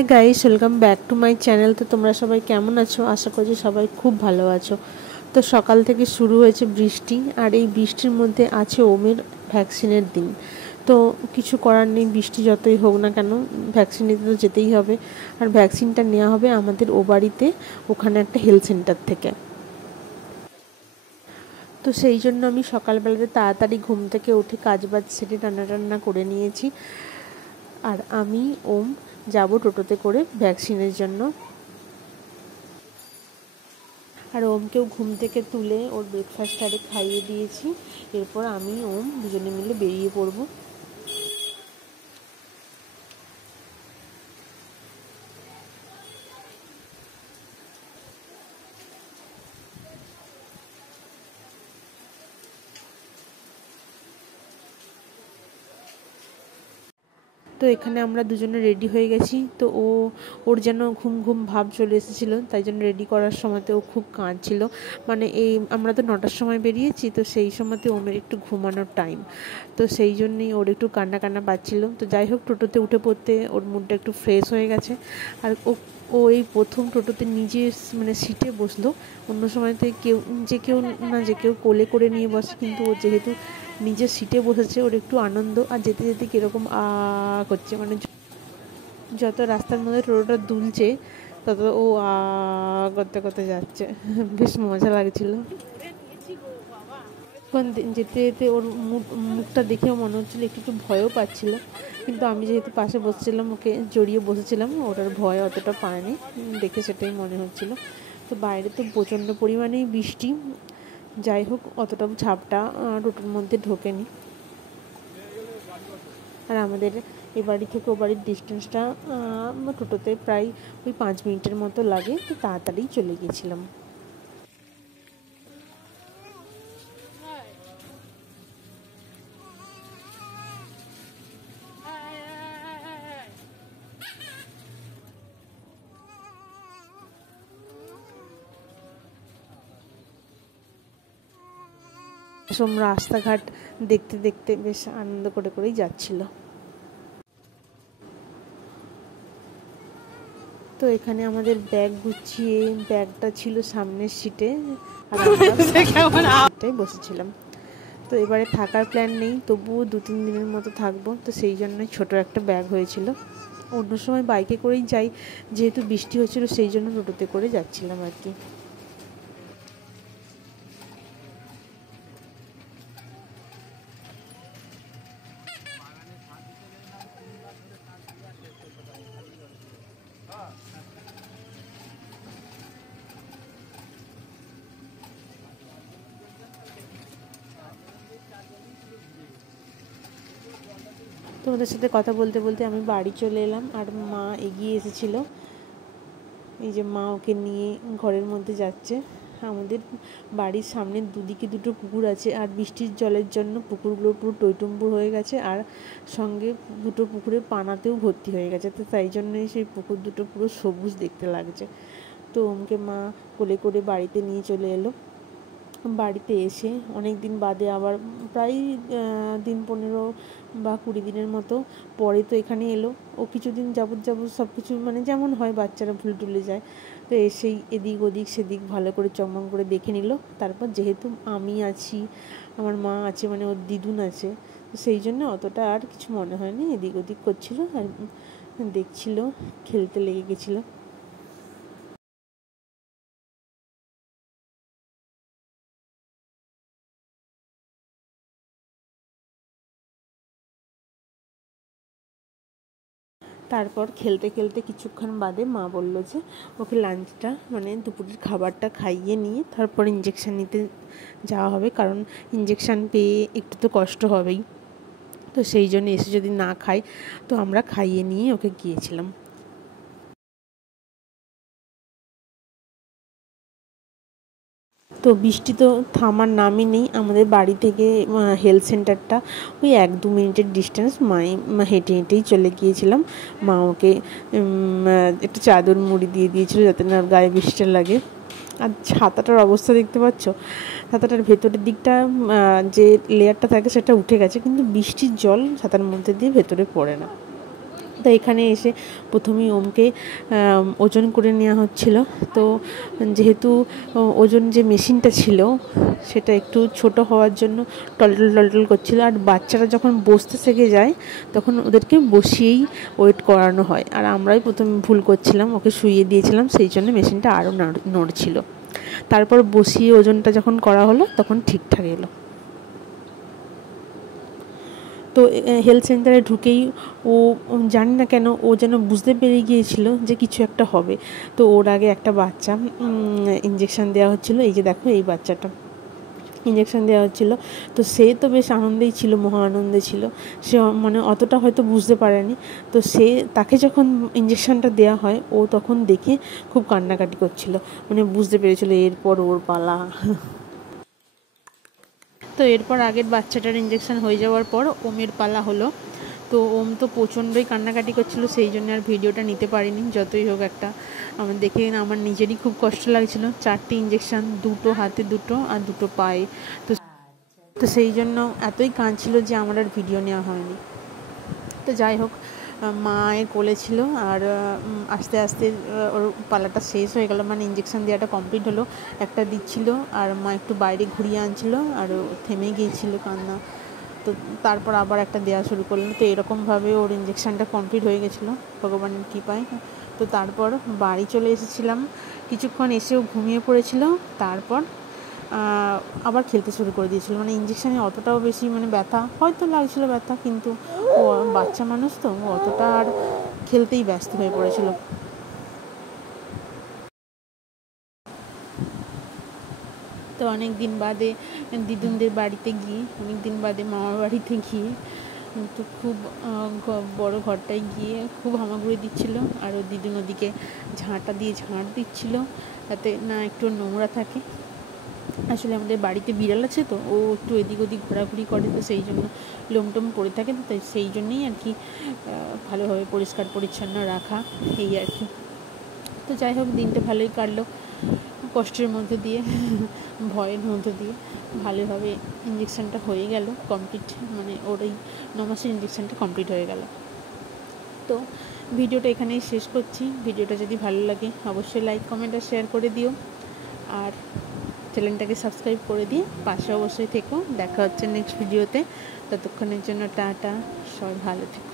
Hi guys, welcome back to my channel. তো তোমরা সবাই কেমন আছো? আশা করছি সবাই খুব ভালো আছো। তো সকাল থেকে শুরু হয়েছে বৃষ্টি, আর এই বৃষ্টির মধ্যে আছে ওমের ভ্যাকসিনের দিন। তো কিছু করার নেই, বৃষ্টি যতই হোক না কেন ভ্যাকসিন নিতে তো যেতেই হবে। আর ভ্যাকসিনটা নেওয়া হবে আমাদের ও বাড়িতে, ওখানে একটা হেলথ সেন্টার থেকে। তো সেই জন্য আমি সকালবেলাতে তাড়াতাড়ি ঘুম থেকে উঠে কাজবাজ সেরে রান্না করে নিয়েছি। আর আমি ওম যাব টোটোতে করে ভ্যাকসিনের জন্য। আর ওমকেও ঘুম থেকে তুলে ওর ব্রেকফাস্ট খাইয়ে দিয়েছি। এরপর আমি ওম দুজনে মিলে বেরিয়ে পড়বো। তো এখানে আমরা দুজনে রেডি হয়ে গেছি। তো ওর যেন ঘুম ঘুম ভাব চলে এসেছিলো, তাই জন্য রেডি করার সময়তে ও খুব কাঁদছিল। মানে আমরা তো 9টার সময় বেরিয়েছি, তো সেই সময়তে ওমের একটু ঘুমানোর টাইম, তো সেই জন্যই ওর একটু কান্না পাচ্ছিল। তো যাই হোক, টোটোতে উঠে পড়তে ওর মুডটা একটু ফ্রেশ হয়ে গেছে। আর ও এই প্রথম টোটোতে নিজে মানে সিটে বসলো। অন্য সময়তে কেউ কোলে করে নিয়ে বসে, কিন্তু ও যেহেতু নিজের সিটে বসেছে, ওর একটু আনন্দ। আর যেতে যেতে কীরকম করছে, মানে যত রাস্তার মধ্যে টোটোটা দুলছে তত ও করতে করতে যাচ্ছে। বেশ মজা লাগছিল। যেতে যেতে ওর মুখটা দেখেও মনে হচ্ছিলো একটু ভয়ও পাচ্ছিল, কিন্তু আমি যেহেতু পাশে বসছিলাম, ওকে জড়িয়ে বসেছিলাম, ওটার ভয় অতটা পায়নি, দেখে সেটাই মনে হচ্ছিল। তো বাইরে তো প্রচণ্ড পরিমাণেই বৃষ্টি। যাই হোক, অতটা ঝাপটা টোটোর মধ্যে ঢোকেনি। আর আমাদের এ বাড়ি থেকে ও বাড়ির ডিস্টেন্সটা টোটোতে প্রায় ওই 5 মিনিটের মতো লাগে। তো তাড়াতাড়ি চলে গিয়েছিলাম। সব রাস্তাঘাট দেখতে দেখতে বেশ আনন্দ করেই যাচ্ছিল। তো এখানে আমাদের ব্যাগ গুছিয়ে, ব্যাগটা ছিল সামনের সিটে আর আমরাই বসেছিলাম। তো এবারে থাকার প্ল্যান নেই, তবুও 2-3 দিনের মতো থাকবো, তো সেই জন্যই ছোট একটা ব্যাগ হয়েছিল। অন্য সময় বাইকে করেই যাই, যেহেতু বৃষ্টি হচ্ছিল সেই জন্য টোটোতে করে যাচ্ছিলাম আর কি। তোমাদের সাথে কথা বলতে বলতে আমি বাড়ি চলে এলাম, আর মা এগিয়ে এসেছিল। এই যে মা ওকে নিয়ে ঘরের মধ্যে যাচ্ছে। আমাদের বাড়ির সামনে দুদিকে দুটো পুকুর আছে, আর বৃষ্টির জলের জন্য পুকুরগুলো পুরো টইটুম্বুর হয়ে গেছে, আর সঙ্গে দুটো পুকুরে পানাতেও ভর্তি হয়ে গেছে। তো তাই জন্যই সেই পুকুর দুটো পুরো সবুজ দেখতে লাগছে। তো ওমকে মা কোলে করে বাড়িতে নিয়ে চলে এলো। বাড়িতে এসে অনেক দিন বাদে, আবার প্রায় 15 বা 20 দিনের মতো পরে তো এখানে এলো। ও কিছুদিন যাবত সব কিছু মানে যেমন হয়, বাচ্চারা ভুল টুলে যায়, তো এসেই এদিক ওদিক সেদিক ভালো করে চকমক করে দেখে নিল। তারপর যেহেতু আমি আছি, আমার মা আছে, মানে ওর দিদুন আছে, তো সেই জন্য অতটা আর কিছু মনে হয়নি। এদিক ওদিক করছিল আর দেখছিল, খেলতে লেগে গেছিলো। তারপর খেলতে খেলতে কিছুক্ষণ বাদে মা বলল যে ওকে লাঞ্চটা মানে দুপুরের খাবারটা খাইয়ে নিয়ে তারপর ইঞ্জেকশান নিতে যাওয়া হবে, কারণ ইঞ্জেকশান পেয়ে একটু তো কষ্ট হবেই। তো সেই জন্য এসে যদি না খায়, তো আমরা খাইয়ে নিয়ে ওকে গিয়েছিলাম। তো বৃষ্টি তো থামার নামই নেই। আমাদের বাড়ি থেকে হেলথ সেন্টারটা ওই 1-2 মিনিটের ডিস্টেন্স। হেঁটে হেঁটেই চলে গিয়েছিলাম। মা ওকে একটু চাদর মুড়ি দিয়ে দিয়েছিল যাতে না গায়ে বৃষ্টি লাগে। আর ছাতাটার অবস্থা দেখতে পাচ্ছ, ছাতাটার ভেতরের দিকটা যে লেয়ারটা থাকে সেটা উঠে গেছে, কিন্তু বৃষ্টির জল ছাতার মধ্যে দিয়ে ভেতরে পড়ে না। তো এখানে এসে প্রথমেই ওমকে ওজন করে নেওয়া হচ্ছিল। তো যেহেতু ওজন যে মেশিনটা ছিল সেটা একটু ছোট হওয়ার জন্য টলটল টলটল করছিল, আর বাচ্চারা যখন বসতে শিখে যায় তখন ওদেরকে বসিয়েই ওয়েট করানো হয়, আর আমরাই প্রথমে ভুল করছিলাম, ওকে শুইয়ে দিয়েছিলাম, সেই জন্য মেশিনটা আরও নড়ছিল। তারপর বসিয়ে ওজনটা যখন করা হলো তখন ঠিকঠাক এলো। তো হেলথ সেন্টারে ঢুকেই ও জানি না কেন ও যেন বুঝতে পেরে গিয়েছিল যে কিছু একটা হবে। তো ওর আগে একটা বাচ্চা ইঞ্জেকশান দেওয়া হচ্ছিলো, এই যে দেখো এই বাচ্চাটা ইঞ্জেকশান দেওয়া হচ্ছিলো। তো সে তো বেশ আনন্দেই ছিল, মহা আনন্দে ছিল, সে মানে অতটা হয়তো বুঝতে পারেনি। তো তাকে যখন ইঞ্জেকশানটা দেওয়া হয় ও তখন দেখে খুব কান্নাকাটি করছিল, মানে বুঝতে পেরেছিল এরপর ওর পালা। তো এরপর আগের বাচ্চাটার ইঞ্জেকশান হয়ে যাওয়ার পর ওমের পালা হলো। তো ওম তো প্রচণ্ডই কান্নাকাটি করছিল, সেই জন্য আর ভিডিওটা নিতে পারিনি। যতই হোক একটা আমার দেখে আমার নিজেরই খুব কষ্ট লাগছিল, 4টি ইঞ্জেকশান, 2টো হাতে 2টো আর 2টো পায়ে। তো সেই জন্য এতই কাঁদছিল যে আমার আর ভিডিও নেওয়া হয়নি। তো যাই হোক, মায়ের কোলে ছিল, আর আস্তে আস্তে ওর পালাটা শেষ হয়ে গেল, মানে ইঞ্জেকশান দেওয়াটা কমপ্লিট হলো। একটা দিচ্ছিল আর মা একটু বাইরে ঘুরিয়ে আনছিল, আর থেমে গিয়েছিল কান্না। তো তারপর আবার একটা দেওয়া শুরু করলো। তো এরকমভাবে ওর ইঞ্জেকশানটা কমপ্লিট হয়ে গেছিলো ভগবানের কৃপায়। তো তারপর বাড়ি চলে এসেছিলাম, কিছুক্ষণ এসেও ঘুমিয়ে পড়েছিল, তারপর আবার খেলতে শুরু করে দিয়েছিল। মানে ইঞ্জেকশানে অতটাও বেশি মানে ব্যথা হয়তো লাগছিল, ব্যথা, কিন্তু ও বাচ্চা মানুষ তো অতটা আর খেলতেই ব্যস্ত হয়ে পড়েছিল। তো অনেক দিন বাদে দিদুনদের বাড়িতে গিয়ে, অনেক দিন বাদে মামার বাড়িতে গিয়ে, তো খুব বড় ঘরটায় গিয়ে খুব হামাগুড়ি দিচ্ছিল, আর ও দিদুন ওদিকে ঝাঁটা দিয়ে ঝাঁট দিচ্ছিল যাতে না একটু নোংরা থাকে। আসলে আমাদের বাড়িতে বিড়াল আছে, তো ও একটু এদিক ওদিক ঘোরাঘুরি করে, তো সেই জন্য লোমটোম পড়ে থাকে, তো সেই জন্যেই আর কি ভালোভাবে পরিষ্কার পরিচ্ছন্ন রাখা, এই আর কি। তো যাই হোক, দিনটা ভালোই কাটলো, কষ্টের মধ্যে দিয়ে, ভয়ের মধ্যে দিয়ে। ভালোভাবে ইঞ্জেকশানটা হয়ে গেল কমপ্লিট, মানে ওর এই 9 মাসের ইঞ্জেকশানটা কমপ্লিট হয়ে গেল। তো ভিডিওটা এখানেই শেষ করছি। ভিডিওটা যদি ভালো লাগে অবশ্যই লাইক, কমেন্ট আর শেয়ার করে দিও, আর চ্যানেলটাকে সাবস্ক্রাইব করে দিয়ে পাশে অবশ্যই থেকো। দেখা হচ্ছে নেক্সট ভিডিওতে, ততক্ষণের জন্য টাটা, সবাই ভালো থেকো।